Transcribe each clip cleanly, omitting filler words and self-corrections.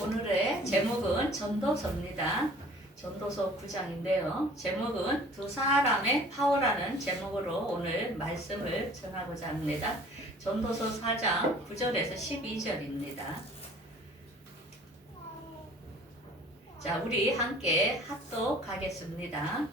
오늘의 제목은 전도서입니다. 전도서 9장인데요. 제목은 두 사람의 파워라는 제목으로 오늘 말씀을 전하고자 합니다. 전도서 4장 9절에서 12절입니다. 자, 우리 함께 합독하겠습니다.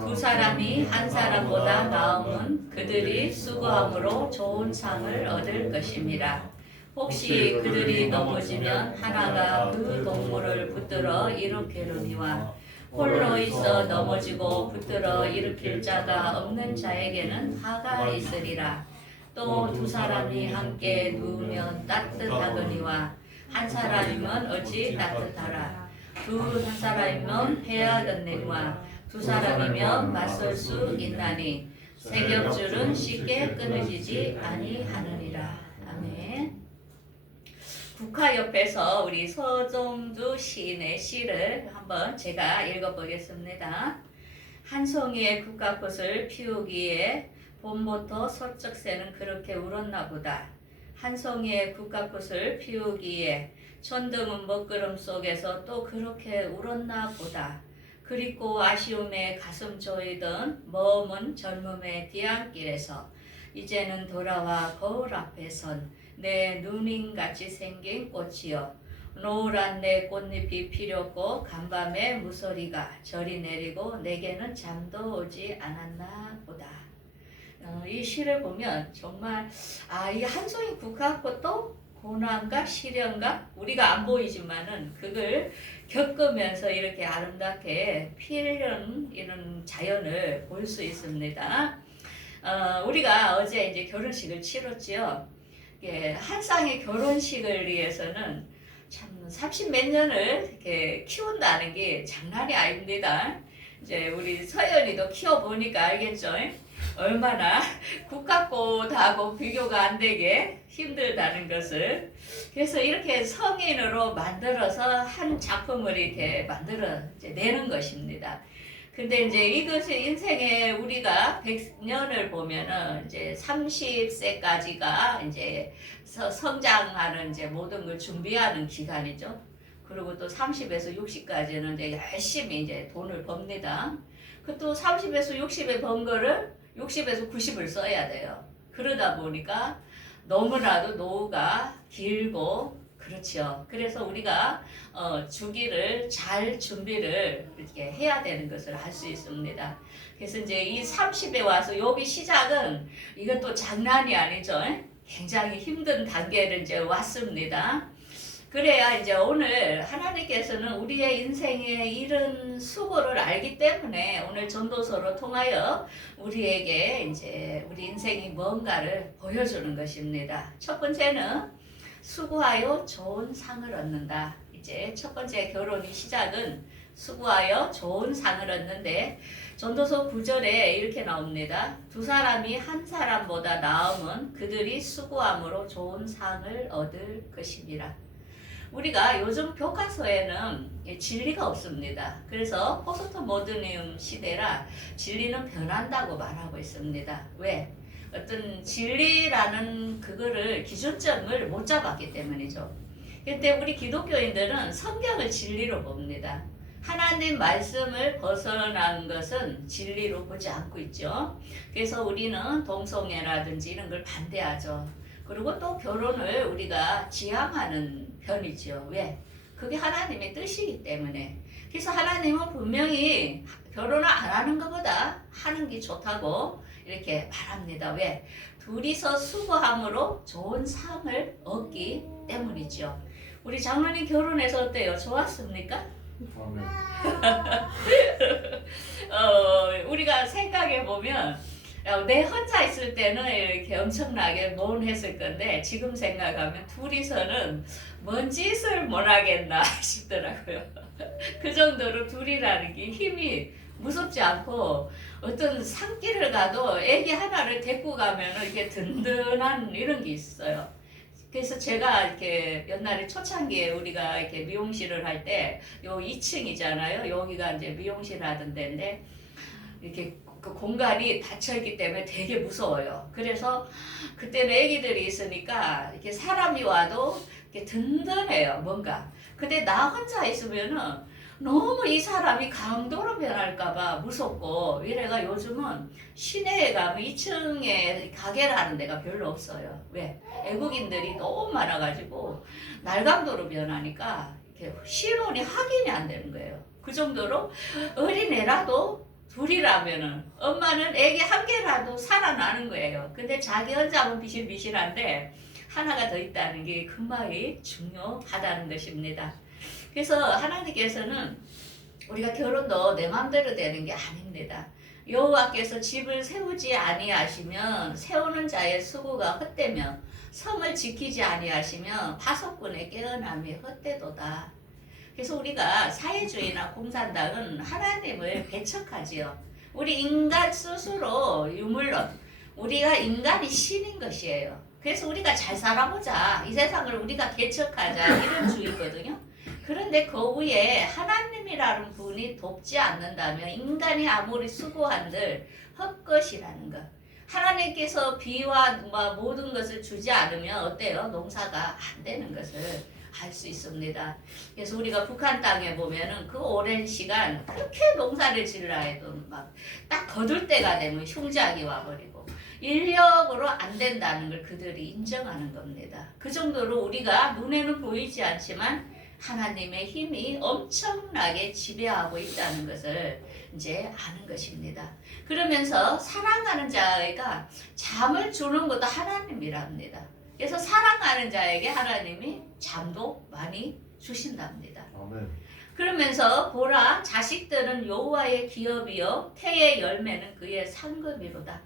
두 사람이 한 사람보다 나음은 그들이 수고함으로 좋은 상을 얻을 것입니다. 혹시 그들이 넘어지면 하나가 그 동물을 붙들어 일으키려니와 홀로 있어 넘어지고 붙들어 일으킬 자가 없는 자에게는 화가 있으리라. 또 두 사람이 함께 누우면 따뜻하거니와 한 사람이면 어찌 따뜻하라. 한 사람이면 패하겠느니와 두 사람이면 맞설 수 있나니 세 겹줄은 쉽게 끊어지지 아니하느니라. 아멘. 국화 옆에서 우리 서정주 시인의 시를 한번 제가 읽어보겠습니다. 한 송이의 국화꽃을 피우기에 봄부터 서쪽 새는 그렇게 울었나 보다. 한 송이의 국화꽃을 피우기에 천둥은 먹구름 속에서 또 그렇게 울었나 보다. 그립고 아쉬움에 가슴 조이던 머문 젊음의 뒤안길에서 이제는 돌아와 거울 앞에 선 내 누님같이 생긴 꽃이여, 노란 내 꽃잎이 피렸고 간밤에 무소리가 저리 내리고 내게는 잠도 오지 않았나 보다. 이 시를 보면 정말 이 한 송이 국화꽃도 고난과 시련과 우리가 안 보이지만은 그걸 겪으면서 이렇게 아름답게 피는 이런 자연을 볼 수 있습니다. 우리가 어제 이제 결혼식을 치렀지요. 예, 한 쌍의 결혼식을 위해서는 참 30몇 년을 이렇게 키운다는 게 장난이 아닙니다. 이제 우리 서연이도 키워보니까 알겠죠? 얼마나 국화꽃하고 비교가 안 되게 힘들다는 것을. 그래서 이렇게 성인으로 만들어서 한 작품을 이렇게 만들어 내는 것입니다. 근데 이제 이것이 인생에 우리가 100년을 보면은 이제 30세까지가 이제 성장하는 이제 모든 걸 준비하는 기간이죠. 그리고 또 30에서 60까지는 이제 열심히 이제 돈을 법니다. 그 또 30에서 60에 번 거를 60에서 90을 써야 돼요. 그러다 보니까 너무나도 노후가 길고 그렇죠. 그래서 우리가 주기를 잘 준비를 이렇게 해야 되는 것을 알 수 있습니다. 그래서 이제 이 30에 와서 여기 시작은 이것도 장난이 아니죠. 굉장히 힘든 단계를 이제 왔습니다. 그래야 이제 오늘 하나님께서는 우리의 인생의 이런 수고를 알기 때문에 오늘 전도서로 통하여 우리에게 이제 우리 인생이 뭔가를 보여주는 것입니다. 첫 번째는 수고하여 좋은 상을 얻는다. 이제 첫 번째 결혼의 시작은 수고하여 좋은 상을 얻는데 전도서 9절에 이렇게 나옵니다. 두 사람이 한 사람보다 나음은 그들이 수고함으로 좋은 상을 얻을 것입니다. 우리가 요즘 교과서에는 진리가 없습니다. 그래서 포스트 모더니즘 시대라 진리는 변한다고 말하고 있습니다. 왜? 어떤 진리라는 그거를 기준점을 못 잡았기 때문이죠. 그때 우리 기독교인들은 성경을 진리로 봅니다. 하나님 말씀을 벗어난 것은 진리로 보지 않고 있죠. 그래서 우리는 동성애라든지 이런 걸 반대하죠. 그리고 또 결혼을 우리가 지향하는 편이죠. 왜? 그게 하나님의 뜻이기 때문에. 그래서 하나님은 분명히 결혼을 안 하는 것보다 하는 게 좋다고 이렇게 말합니다. 왜? 둘이서 수고함으로 좋은 상을 얻기 때문이죠. 우리 장로님 결혼해서 어때요? 좋았습니까? 우리가 생각해 보면 내 혼자 있을 때는 이렇게 엄청나게 모험했을 건데 지금 생각하면 둘이서는 뭔 짓을 못 하겠나 싶더라고요. 그 정도로 둘이라는 게 힘이 무섭지 않고 어떤 산길을 가도 애기 하나를 데리고 가면 이렇게 든든한 이런 게 있어요. 그래서 제가 이렇게 옛날에 초창기에 우리가 이렇게 미용실을 할 때 요 2층이잖아요. 여기가 이제 미용실 하던 데인데 이렇게 그 공간이 닫혀있기 때문에 되게 무서워요. 그래서 그때는 애기들이 있으니까 이렇게 사람이 와도 이렇게 든든해요. 뭔가 근데 나 혼자 있으면은 너무 이 사람이 강도로 변할까봐 무섭고 이래가 요즘은 시내에 가면 2층에 가게를 하는 데가 별로 없어요. 왜? 외국인들이 너무 많아가지고 날강도로 변하니까 이렇게 신혼이 확인이 안 되는 거예요. 그 정도로 어린애라도 둘이라면은 엄마는 애기 한 개라도 살아나는 거예요. 근데 자기 혼자면 비실비실한데 하나가 더 있다는 게 그마이 중요하다는 것입니다. 그래서 하나님께서는 우리가 결혼도 내 마음대로 되는 게 아닙니다. 여호와께서 집을 세우지 아니하시면 세우는 자의 수고가 헛되며 성을 지키지 아니하시면 파석꾼의 깨어남이 헛되도다. 그래서 우리가 사회주의나 공산당은 하나님을 배척하지요. 우리 인간 스스로 유물론 우리가 인간이 신인 것이에요. 그래서 우리가 잘 살아보자, 이 세상을 우리가 개척하자 이런 주의거든요. 그런데 그 위에 하나님이라는 분이 돕지 않는다면 인간이 아무리 수고한들 헛것이라는 것. 하나님께서 비와 모든 것을 주지 않으면 어때요? 농사가 안 되는 것을 알 수 있습니다. 그래서 우리가 북한 땅에 보면은 그 오랜 시간 그렇게 농사를 지으라 해도 막 딱 거둘 때가 되면 흉작이 와버리고 인력으로 안 된다는 걸 그들이 인정하는 겁니다. 그 정도로 우리가 눈에는 보이지 않지만 하나님의 힘이 엄청나게 지배하고 있다는 것을 이제 아는 것입니다. 그러면서 사랑하는 자가 잠을 주는 것도 하나님이랍니다. 그래서 사랑하는 자에게 하나님이 잠도 많이 주신답니다. 아멘. 그러면서 보라, 자식들은 여호와의 기업이요 태의 열매는 그의 상급이로다.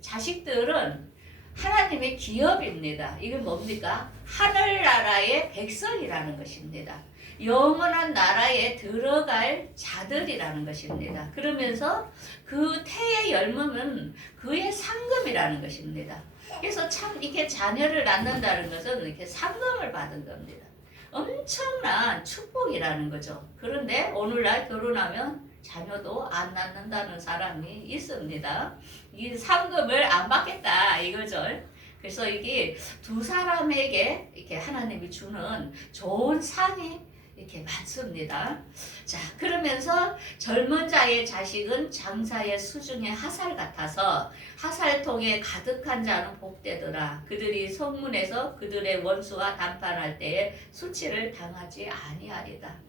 자식들은 하나님의 기업입니다. 이건 뭡니까? 하늘나라의 백성이라는 것입니다. 영원한 나라에 들어갈 자들이라는 것입니다. 그러면서 그 태의 열매는 그의 상급이라는 것입니다. 그래서 참 이렇게 자녀를 낳는다는 것은 이렇게 상급을 받은 겁니다. 엄청난 축복이라는 거죠. 그런데 오늘날 결혼하면 자녀도 안 낳는다는 사람이 있습니다. 이 상급을 안 받겠다 이거죠. 그래서 이게 두 사람에게 이렇게 하나님이 주는 좋은 상이 이렇게 많습니다. 자, 그러면서 젊은 자의 자식은 장사의 수중의 하살 같아서 하살통에 가득한 자는 복되더라. 그들이 성문에서 그들의 원수와 담판할 때에 수치를 당하지 아니하리다.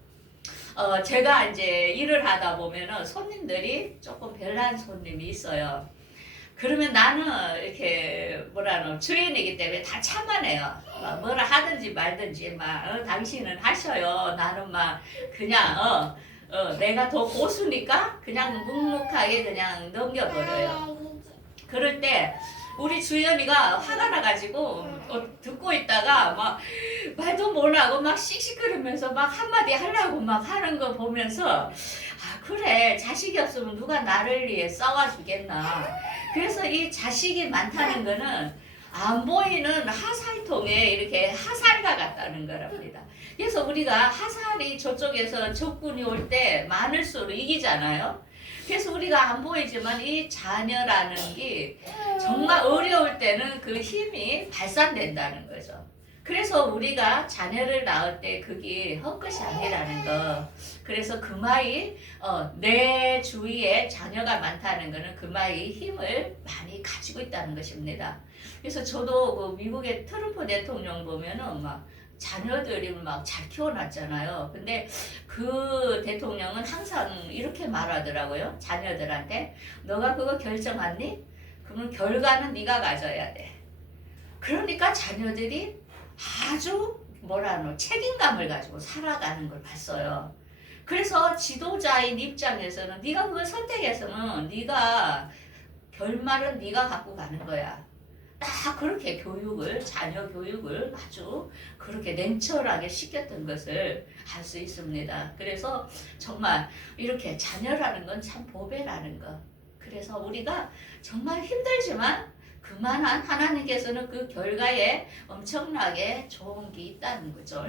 제가 이제 일을 하다 보면은 손님들이 조금 별난 손님이 있어요. 그러면 나는 이렇게 주인이기 때문에 다 참아내요. 뭐라 하든지 말든지 당신은 하셔요. 나는 그냥 내가 더 고수니까 그냥 묵묵하게 그냥 넘겨버려요. 그럴 때 우리 주연이가 화가 나가지고 듣고 있다가 말도 못하고 씩씩거리면서 한마디 하려고 하는 거 보면서 그래, 자식이 없으면 누가 나를 위해 싸워주겠나. 그래서 이 자식이 많다는 거는 안 보이는 하살통에 이렇게 하살과 같다는 거랍니다. 그래서 우리가 하살이 저쪽에서 적군이 올 때 많을수록 이기잖아요. 그래서 우리가 안 보이지만 이 자녀라는 게 정말 어려울 때는 그 힘이 발산된다는 거죠. 그래서 우리가 자녀를 낳을 때 그게 헛것이 아니라는 거. 그래서 그마이 내 주위에 자녀가 많다는 것은 그마이 힘을 많이 가지고 있다는 것입니다. 그래서 저도 그 미국의 트럼프 대통령 보면은 자녀들이 잘 키워놨잖아요. 근데 그 대통령은 항상 이렇게 말하더라고요. 자녀들한테 너가 그거 결정하니? 그러면 결과는 네가 가져야 돼. 그러니까 자녀들이 아주 책임감을 가지고 살아가는 걸 봤어요. 그래서 지도자인 입장에서는 네가 그걸 선택해서는 네가 결말은 네가 갖고 가는 거야. 딱 그렇게 자녀 교육을 아주 그렇게 냉철하게 시켰던 것을 알 수 있습니다. 그래서 정말 이렇게 자녀라는 건 참 보배라는 거. 그래서 우리가 정말 힘들지만 그만한 하나님께서는 그 결과에 엄청나게 좋은 게 있다는 거죠.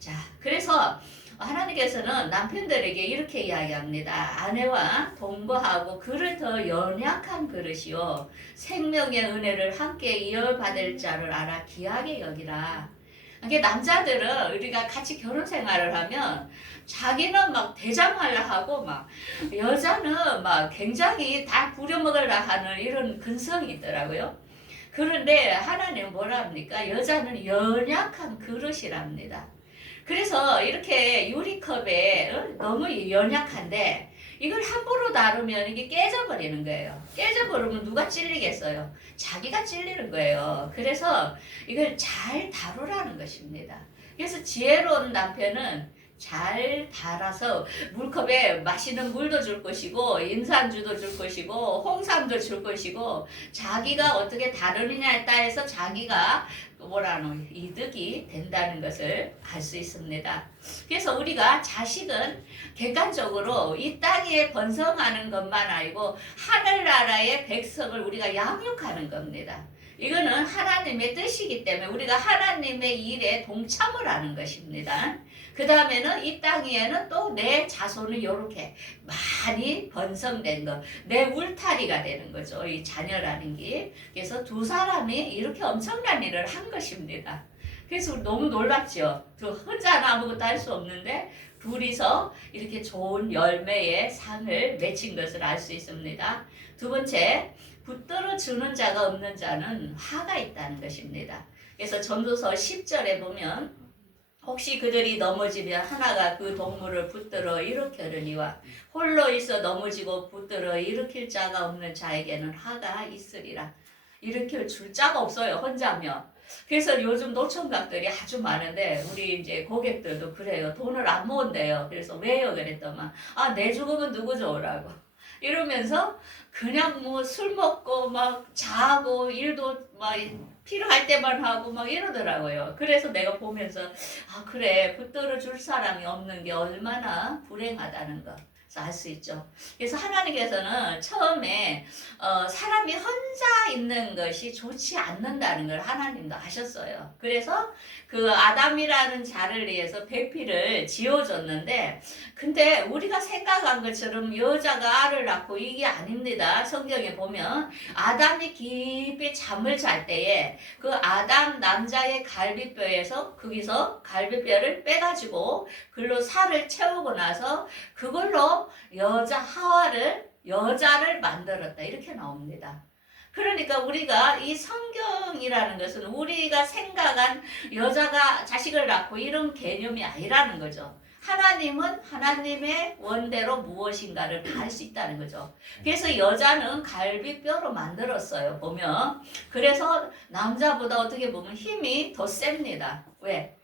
자, 그래서 하나님께서는 남편들에게 이렇게 이야기합니다. 아내와 동거하고 그를 더 연약한 그릇이요 생명의 은혜를 함께 이어받을 자를 알아 귀하게 여기라. 이게 남자들은 우리가 같이 결혼 생활을 하면 자기는 막 대장하려 하고 막 여자는 막 굉장히 다 부려먹으려 하는 이런 근성이 있더라고요. 그런데 하나님은 뭐라 합니까? 여자는 연약한 그릇이랍니다. 그래서 이렇게 유리컵에 너무 연약한데 이걸 함부로 다루면 이게 깨져버리는 거예요. 깨져버리면 누가 찔리겠어요? 자기가 찔리는 거예요. 그래서 이걸 잘 다루라는 것입니다. 그래서 지혜로운 남편은 잘 달아서 물컵에 맛있는 물도 줄 것이고 인산주도 줄 것이고 홍삼도 줄 것이고 자기가 어떻게 다루느냐에 따라서 자기가 뭐라는 이득이 된다는 것을 알 수 있습니다. 그래서 우리가 자식은 객관적으로 이 땅에 번성하는 것만 아니고 하늘나라의 백성을 우리가 양육하는 겁니다. 이거는 하나님의 뜻이기 때문에 우리가 하나님의 일에 동참을 하는 것입니다. 그 다음에는 이 땅 위에는 또 내 자손은 이렇게 많이 번성된 것, 내 울타리가 되는 거죠. 이 자녀라는 게. 그래서 두 사람이 이렇게 엄청난 일을 한 것입니다. 그래서 너무 놀랍죠. 혼자는 아무것도 할 수 없는데 둘이서 이렇게 좋은 열매의 상을 맺힌 것을 알 수 있습니다. 두 번째, 붙들어 주는 자가 없는 자는 화가 있다는 것입니다. 그래서 전도서 10절에 보면 혹시 그들이 넘어지면 하나가 그 동물을 붙들어 일으켜려니와 홀로 있어 넘어지고 붙들어 일으킬 자가 없는 자에게는 화가 있으리라. 일으킬 줄 자가 없어요, 혼자면. 그래서 요즘 노총각들이 아주 많은데 우리 이제 고객들도 그래요. 돈을 안 모은대요. 그래서 왜요? 그랬더만 내 죽으면 누구 좋으라고 이러면서 그냥 뭐 술 먹고 막 자고 일도 막 필요할 때만 하고 막 이러더라고요. 그래서 내가 보면서 그래, 붙들어 줄 사람이 없는 게 얼마나 불행하다는 거 알 수 있죠. 그래서 하나님께서는 처음에 사람이 혼자 있는 것이 좋지 않는다는 걸 하나님도 아셨어요. 그래서 그 아담이라는 자를 위해서 배필을 지어줬는데 근데 우리가 생각한 것처럼 여자가 알을 낳고 이게 아닙니다. 성경에 보면 아담이 깊이 잠을 잘 때에 그 아담 남자의 갈비뼈에서 거기서 갈비뼈를 빼가지고 그걸로 살을 채우고 나서 그걸로 여자를 만들었다 이렇게 나옵니다. 그러니까 우리가 이 성경이라는 것은 우리가 생각한 여자가 자식을 낳고 이런 개념이 아니라는 거죠. 하나님은 하나님의 원대로 무엇인가를 다 할 수 있다는 거죠. 그래서 여자는 갈비뼈로 만들었어요. 보면 그래서 남자보다 어떻게 보면 힘이 더 셉니다. 왜?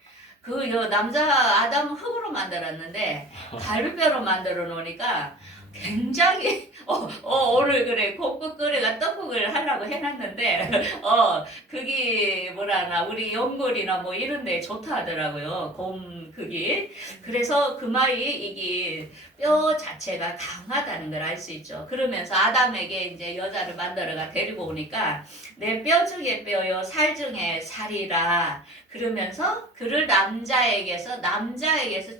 남자 아담은 흙으로 만들었는데 갈비뼈로 만들어 놓으니까 굉장히 오늘 그래 콩국끓이가 떡국을 하려고 해놨는데 그게 뭐라나 우리 연골이나 뭐 이런 데 좋다 하더라고요. 그게 그래서 그 말이 이게 뼈 자체가 강하다는 걸 알 수 있죠. 그러면서 아담에게 이제 여자를 만들어가 데리고 오니까 내 뼈 중에 뼈요 살 중에 살이라 그러면서 그를 남자에게서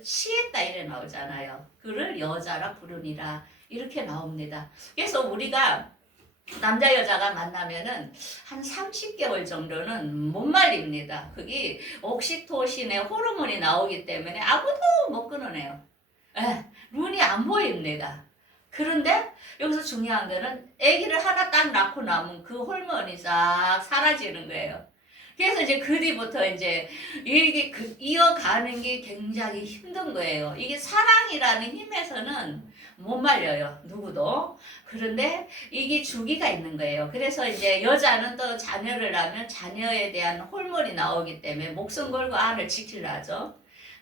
취했다 이래 나오잖아요. 그를 여자라 부르니라 이렇게 나옵니다. 그래서 우리가 남자 여자가 만나면은 한 30개월 정도는 못 말립니다. 그게 옥시토신의 호르몬이 나오기 때문에 아무도 못 끊어내요. 눈이 안 보입니다. 그런데 여기서 중요한 거는 아기를 하나 딱 낳고 나면 그 호르몬이 싹 사라지는 거예요. 그래서 이제 그 뒤부터 이제 이게 이어가는 게 굉장히 힘든 거예요. 이게 사랑이라는 힘에서는 못 말려요. 누구도. 그런데 이게 주기가 있는 거예요. 그래서 이제 여자는 또 자녀를 낳으면 자녀에 대한 호르몬이 나오기 때문에 목숨 걸고 알을 지키려 하죠.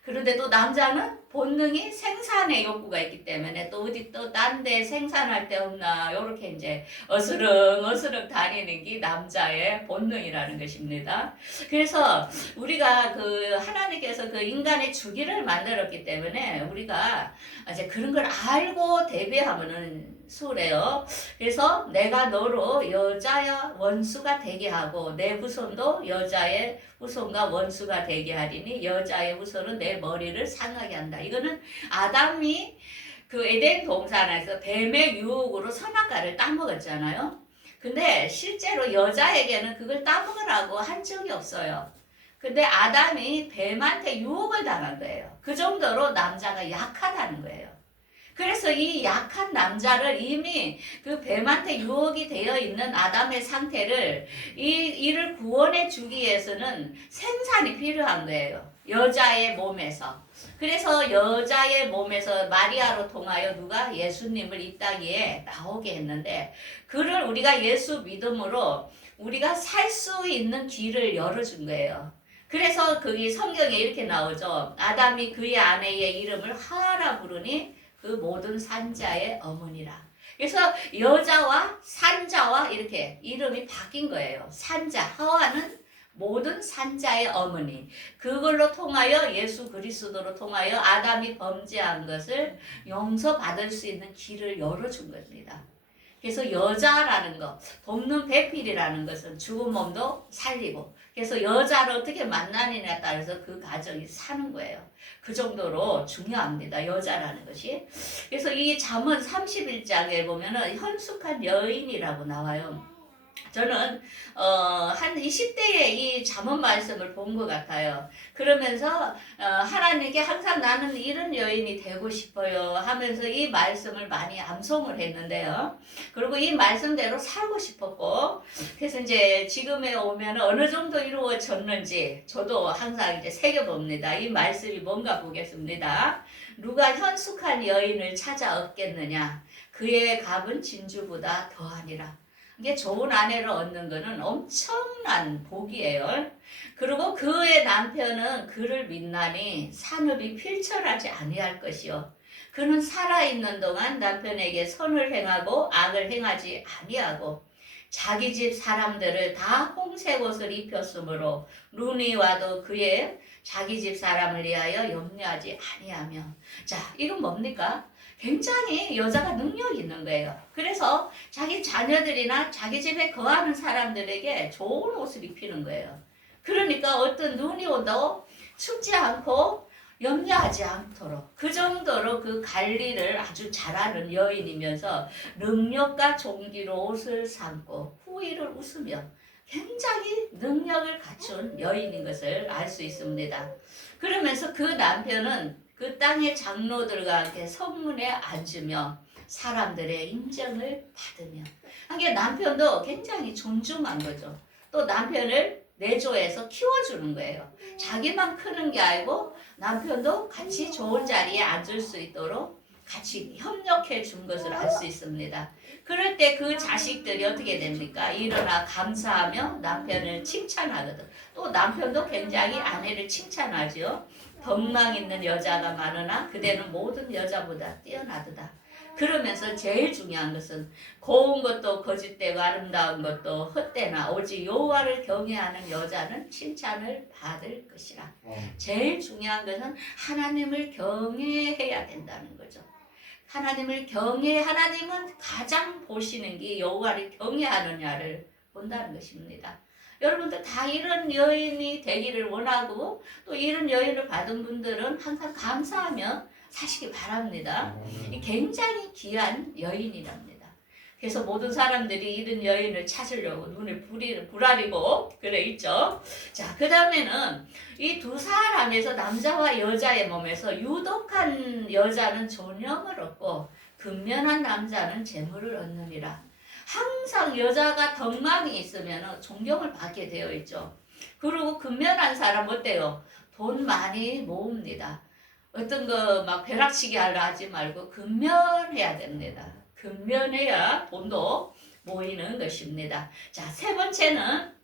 그런데 또 남자는 본능이 생산의 욕구가 있기 때문에 또 어디 또 딴 데 생산할 데 없나 요렇게 이제 어스렁 다니는 게 남자의 본능이라는 것입니다. 그래서 우리가 하나님께서 인간의 주기를 만들었기 때문에 우리가 이제 그런 걸 알고 대비하면은 수래요. 그래서 내가 너로 여자의 원수가 되게 하고 내 후손도 여자의 후손과 원수가 되게 하리니 여자의 후손은 내 머리를 상하게 한다. 이거는 아담이 에덴 동산에서 뱀의 유혹으로 선악과를 따먹었잖아요. 근데 실제로 여자에게는 그걸 따먹으라고 한 적이 없어요. 근데 아담이 뱀한테 유혹을 당한 거예요. 그 정도로 남자가 약하다는 거예요. 그래서 이 약한 남자를 이미 그 뱀한테 유혹이 되어 있는 아담의 상태를 이를 구원해 주기 위해서는 생산이 필요한 거예요. 여자의 몸에서. 그래서 여자의 몸에서 마리아로 통하여 누가 예수님을 이 땅에 나오게 했는데 그를 우리가 예수 믿음으로 우리가 살 수 있는 길을 열어준 거예요. 그래서 거기 성경에 이렇게 나오죠. 아담이 그의 아내의 이름을 하와라 부르니 그 모든 산자의 어머니라. 그래서 여자와 산자와 이렇게 이름이 바뀐 거예요. 산자, 하와는 모든 산자의 어머니. 그걸로 통하여 예수 그리스도로 통하여 아담이 범죄한 것을 용서받을 수 있는 길을 열어준 겁니다. 그래서 여자라는 거, 돕는 배필이라는 것은 죽은 몸도 살리고, 그래서 여자를 어떻게 만나느냐에 따라서 그 가정이 사는 거예요. 그 정도로 중요합니다. 여자라는 것이. 그래서 이 잠언 31장에 보면은 현숙한 여인이라고 나와요. 저는 한 20대에 이 잠언 말씀을 본 것 같아요. 그러면서 하나님께 항상 나는 이런 여인이 되고 싶어요 하면서 이 말씀을 많이 암송을 했는데요. 그리고 이 말씀대로 살고 싶었고, 그래서 이제 지금에 오면 어느 정도 이루어졌는지 저도 항상 이제 새겨봅니다. 이 말씀이 뭔가 보겠습니다. 누가 현숙한 여인을 찾아 얻겠느냐? 그의 값은 진주보다 더하니라. 이게 좋은 아내를 얻는 것은 엄청난 복이에요. 그리고 그의 남편은 그를 믿나니 산업이 필철하지 아니할 것이요. 그는 살아있는 동안 남편에게 선을 행하고 악을 행하지 아니하고 자기 집 사람들을 다 홍색 옷을 입혔으므로 눈이 와도 그의 자기 집 사람을 위하여 염려하지 아니하며. 자, 이건 뭡니까? 굉장히 여자가 능력이 있는 거예요. 그래서 자기 자녀들이나 자기 집에 거하는 사람들에게 좋은 옷을 입히는 거예요. 그러니까 어떤 눈이 온다고 춥지 않고 염려하지 않도록 그 정도로 그 관리를 아주 잘하는 여인이면서 능력과 종기로 옷을 삼고 후의를 웃으며 굉장히 능력을 갖춘 여인인 것을 알 수 있습니다. 그러면서 그 남편은 그 땅의 장로들과 함께 성문에 앉으며 사람들의 인정을 받으며, 이게 남편도 굉장히 존중한 거죠. 또 남편을 내조해서 키워주는 거예요. 자기만 크는 게 아니고 남편도 같이 좋은 자리에 앉을 수 있도록 같이 협력해 준 것을 알 수 있습니다. 그럴 때 그 자식들이 어떻게 됩니까? 일어나 감사하며 남편을 칭찬하거든. 또 남편도 굉장히 아내를 칭찬하죠. 덕망 있는 여자가 많으나 그대는 모든 여자보다 뛰어나도다. 그러면서 제일 중요한 것은 고운 것도 거짓되고 아름다운 것도 헛되나 오직 여호와를 경외하는 여자는 칭찬을 받을 것이라. 제일 중요한 것은 하나님을 경외해야 된다는 거죠. 하나님은 가장 보시는 게 여호와를 경외하느냐를 본다는 것입니다. 여러분들 다 이런 여인이 되기를 원하고 또 이런 여인을 받은 분들은 항상 감사하며 사시기 바랍니다. 굉장히 귀한 여인이랍니다. 그래서 모든 사람들이 이런 여인을 찾으려고 눈을 부라리고 그래 있죠. 자, 그 다음에는 이 두 사람에서 남자와 여자의 몸에서 유독한 여자는 존영을 얻고 근면한 남자는 재물을 얻느니라. 항상 여자가 덕망이 있으면 존경을 받게 되어 있죠. 그리고 근면한 사람 어때요? 돈 많이 모읍니다. 어떤 거 막 벼락치기 하려 하지 말고 근면해야 됩니다. 근면해야 돈도 모이는 것입니다. 자, 세 번째는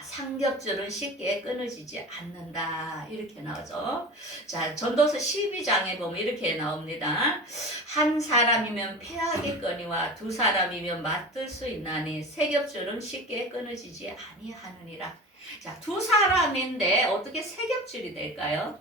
삼겹줄은 쉽게 끊어지지 않는다. 이렇게 나오죠. 자, 전도서 12장에 보면 이렇게 나옵니다. 한 사람이면 패하겠거니와 두 사람이면 맞들 수 있나니 세 겹줄은 쉽게 끊어지지 아니하느니라. 자, 두 사람인데 어떻게 세 겹줄이 될까요?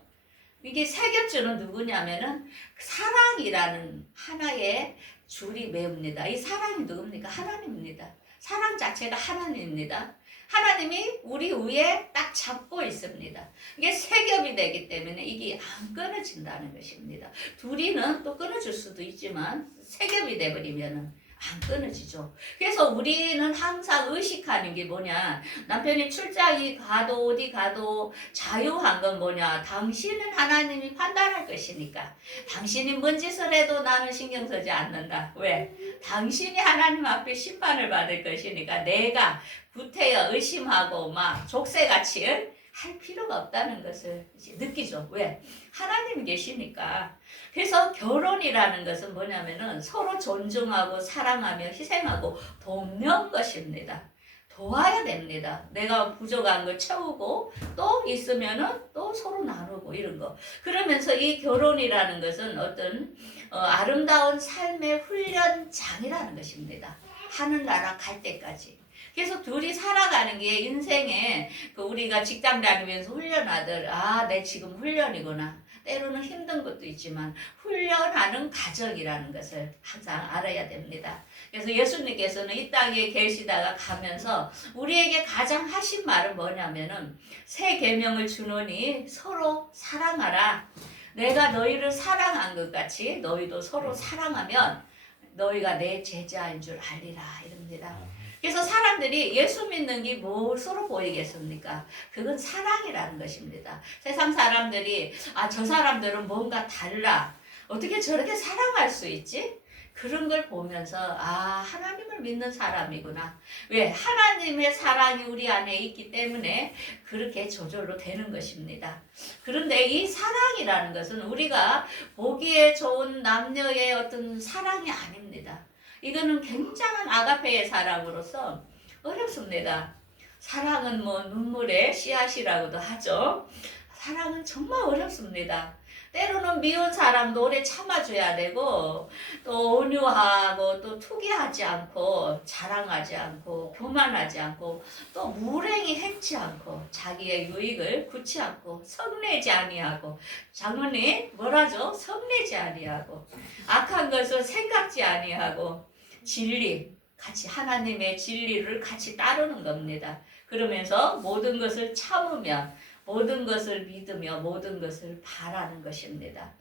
이게 세 겹줄은 누구냐면은 사랑이라는 하나의 줄이 매웁니다. 이 사랑이 누굽니까? 하나님입니다. 사랑 자체가 하나님입니다. 하나님이 우리 위에 딱 잡고 있습니다. 이게 세 겹이 되기 때문에 이게 안 끊어진다는 것입니다. 둘이는 또 끊어질 수도 있지만 세 겹이 돼버리면 안 끊어지죠. 그래서 우리는 항상 의식하는 게 뭐냐. 남편이 출장이 가도 어디 가도 자유한 건 뭐냐. 당신은 하나님이 판단할 것이니까. 당신이 뭔 짓을 해도 나는 신경 쓰지 않는다. 왜? 당신이 하나님 앞에 심판을 받을 것이니까 내가 구태여 의심하고 막 족쇄같이 할 필요가 없다는 것을 이제 느끼죠. 왜? 하나님이 계시니까. 그래서 결혼이라는 것은 뭐냐면은 서로 존중하고 사랑하며 희생하고 돕는 것입니다. 도와야 됩니다. 내가 부족한 걸 채우고 또 있으면은 또 서로 나누고 이런 거. 그러면서 이 결혼이라는 것은 어떤 아름다운 삶의 훈련장이라는 것입니다. 하늘나라 갈 때까지. 그래서 둘이 살아가는 게 인생에 우리가 직장 다니면서 훈련하듯 내 지금 훈련이구나. 때로는 힘든 것도 있지만 훈련하는 과정이라는 것을 항상 알아야 됩니다. 그래서 예수님께서는 이 땅에 계시다가 가면서 우리에게 가장 하신 말은 뭐냐면은 새 계명을 주노니 서로 사랑하라. 내가 너희를 사랑한 것 같이 너희도 서로 사랑하면 너희가 내 제자인 줄 알리라 이럽니다. 그래서 사람들이 예수 믿는 게 무엇으로 보이겠습니까? 그건 사랑이라는 것입니다. 세상 사람들이 저 사람들은 뭔가 달라. 어떻게 저렇게 사랑할 수 있지? 그런 걸 보면서 하나님을 믿는 사람이구나. 왜? 하나님의 사랑이 우리 안에 있기 때문에 그렇게 저절로 되는 것입니다. 그런데 이 사랑이라는 것은 우리가 보기에 좋은 남녀의 어떤 사랑이 아닙니다. 이거는 굉장한 아가페의 사랑으로서 어렵습니다. 사랑은 눈물의 씨앗이라고도 하죠. 사랑은 정말 어렵습니다. 때로는 미운 사람도 오래 참아줘야 되고 또 온유하고 또 투기하지 않고 자랑하지 않고 교만하지 않고 또 무례히 행치 않고 자기의 유익을 굳지 않고 성내지 아니하고 장로님 뭐라죠? 성내지 아니하고 악한 것을 생각지 아니하고 진리 같이 하나님의 진리를 같이 따르는 겁니다. 그러면서 모든 것을 참으며 모든 것을 믿으며 모든 것을 바라는 것입니다.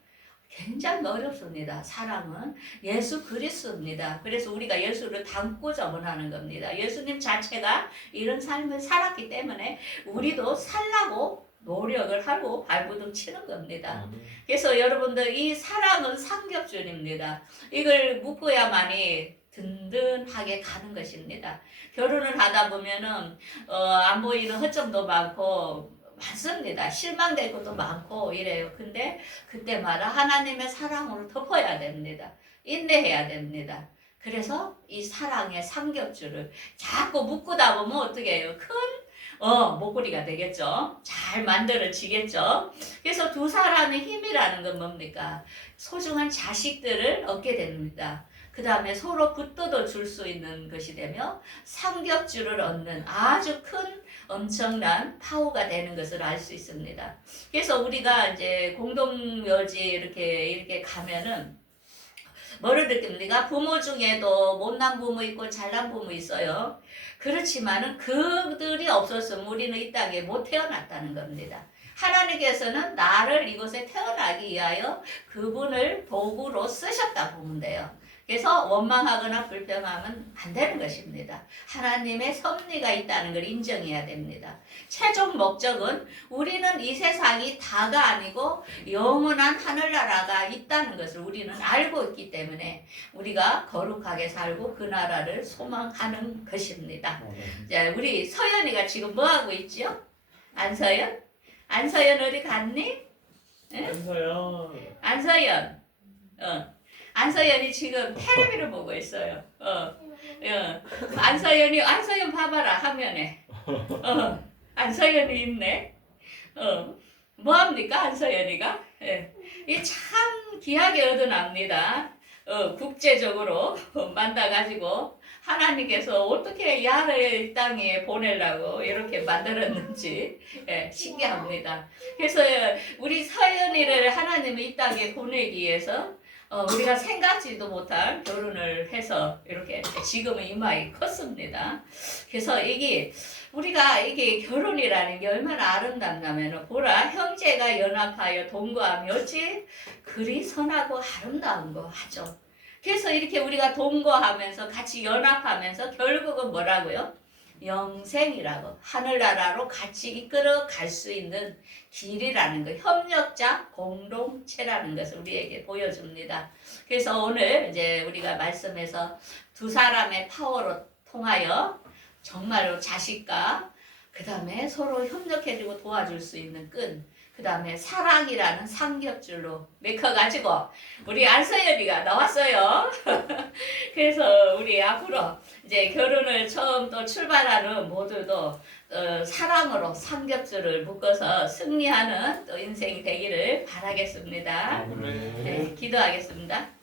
굉장히 어렵습니다. 사랑은 예수 그리스도입니다. 그래서 우리가 예수를 닮고자 원하는 겁니다. 예수님 자체가 이런 삶을 살았기 때문에 우리도 살라고 노력을 하고 발버둥 치는 겁니다. 그래서 여러분들 이 사랑은 삼겹줄입니다. 이걸 묶어야만이 든든하게 가는 것입니다. 결혼을 하다 보면은 안 보이는 허점도 많습니다. 실망될 것도 많고 이래요. 근데 그때마다 하나님의 사랑으로 덮어야 됩니다. 인내해야 됩니다. 그래서 이 사랑의 삼겹줄을 자꾸 묶다 보면 어떻게 해요? 큰 목걸이가 되겠죠. 잘 만들어지겠죠. 그래서 두 사람의 힘이라는 건 뭡니까? 소중한 자식들을 얻게 됩니다. 그 다음에 서로 붙들어 줄 수 있는 것이 되며 삼겹줄을 얻는 아주 큰 엄청난 파워가 되는 것을 알 수 있습니다. 그래서 우리가 이제 공동묘지 이렇게 가면은 뭐를 느낍니까? 부모 중에도 못난 부모 있고 잘난 부모 있어요. 그렇지만은 그들이 없었으면 우리는 이 땅에 못 태어났다는 겁니다. 하나님께서는 나를 이곳에 태어나기 위하여 그분을 도구로 쓰셨다 보면 돼요. 그래서 원망하거나 불평하면 안 되는 것입니다. 하나님의 섭리가 있다는 걸 인정해야 됩니다. 최종 목적은 우리는 이 세상이 다가 아니고 영원한 하늘나라가 있다는 것을 우리는 알고 있기 때문에 우리가 거룩하게 살고 그 나라를 소망하는 것입니다. 자, 우리 서연이가 지금 뭐 하고 있지요? 안서연? 안서연 어디 갔니? 응? 안서연. 안서연이 지금 텔레비를 보고 있어요. 안서연 봐봐라 화면에. 안서연이 있네. 뭐 합니까 안서연이가? 이 참 귀하게 얻어납니다. 국제적으로 만나가지고 하나님께서 어떻게 야를 이 땅에 보내려고 이렇게 만들었는지 신기합니다. 그래서 우리 서연이를 하나님이 이 땅에 보내기 위해서 우리가 생각지도 못한 결혼을 해서 이렇게 지금은 이마에 컸습니다. 그래서 우리가 결혼이라는 게 얼마나 아름답냐면 보라 형제가 연합하여 동거하며 어찌 그리 선하고 아름다운 거 하죠. 그래서 이렇게 우리가 동거하면서 같이 연합하면서 결국은 뭐라고요? 영생이라고 하늘나라로 같이 이끌어 갈 수 있는 길이라는 거, 협력자 공동체라는 것을 우리에게 보여줍니다. 그래서 오늘 이제 우리가 말씀에서 두 사람의 파워로 통하여 정말로 자식과 그 다음에 서로 협력해주고 도와줄 수 있는 끈, 그 다음에 사랑이라는 삼겹줄로 맥혀가지고 우리 안서연이가 나왔어요. 그래서 우리 앞으로 이제 결혼을 처음 또 출발하는 모두도 사랑으로 삼겹줄을 묶어서 승리하는 또 인생이 되기를 바라겠습니다. 네, 기도하겠습니다.